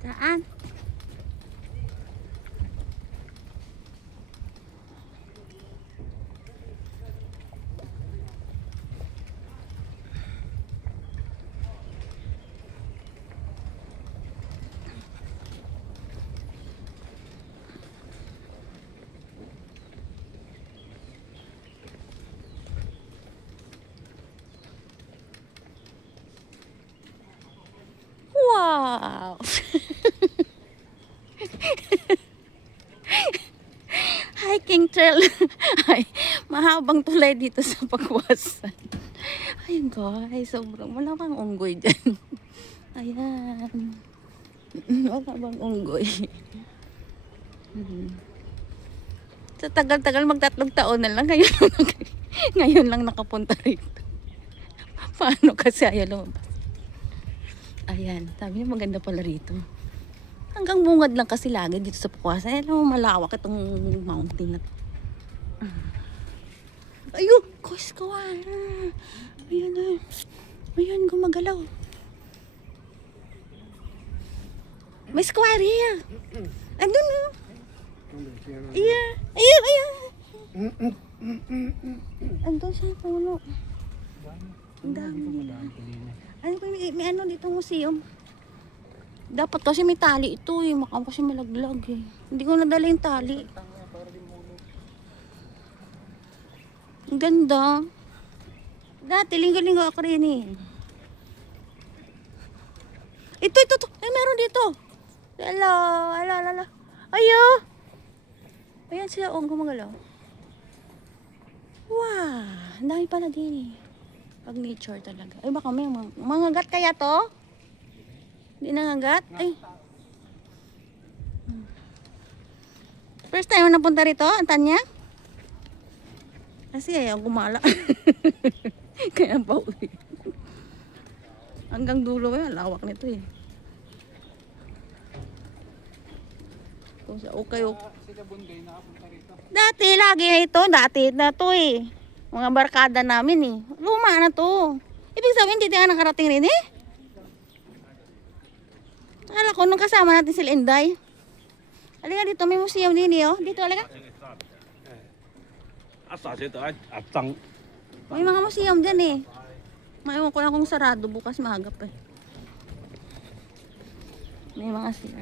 Saan? Wow! Hiking trail. Ay, mahabang tulay dito sa Pakwasan. Ayun guys, sobrang wala kang unggoy dyan. Ayan. Wala bang unggoy? Sa tagal-tagal, magtatlong taon na lang. Ngayon lang nakapunta rito. Paano kasi ayaw lumabas? Ayan, sabi niya maganda pala rito. Hanggang bungad lang kasi lagi dito sa Pakwasan. Alam mo, malawak itong mountain na to. Ayun, guys, kawan. Ayun na. Ayun, gumagalaw. May square here. Andun na. Ayan. Ayan, ayan. Andun siya, puno. Ang dami nila. Ano ba, may ano dito museum. Dapat kasi may tali ito eh. Maka kasi malaglag eh. Hindi ko nadala yung tali. Ang ganda. Dati, linggo-linggo ako rin eh. Ito. Ay, meron dito. Hello. Ayo. Ayan sila. Oh, gumagalaw. Wow. Ang dami pala din eh. Pag nature talaga. Ay, baka may mga gat kaya to? Hindi nangagat? Ay. First time na napunta rito, ang Tanya? Kasi ayaw gumala. Kaya pa uwi. Hanggang dulo eh, lawak nito eh. Kung sa okay. Dati, lagi na ito. Dati na to eh. Mga barkada namin eh. Luma na to. Ibig sabihin, hindi nga nakarating rin eh. Akala ko nung kasama natin sila Inday. Halika dito, may museum din eh. Oh. Dito, halika. May mga museum dyan eh. Maiwan ko na kung sarado. Bukas mahagap eh. May mga sila.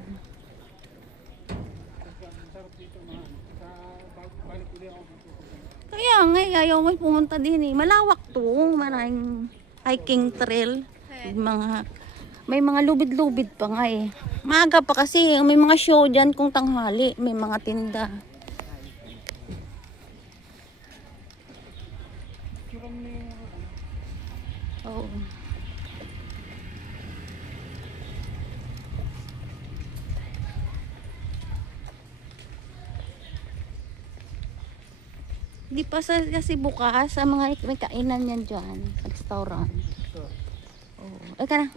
Kaya nga, ayaw mo pumunta din eh. Malawak to. Maraming hiking trail. May mga lubid-lubid pa nga eh. Maaga pa kasi. May mga show dyan kung tanghali. May mga tinda. Picturean mo yung Oo. Di pa kasi bukas sa mga may kainan yan dyan. Restaurant. ito. Oo. Eka na.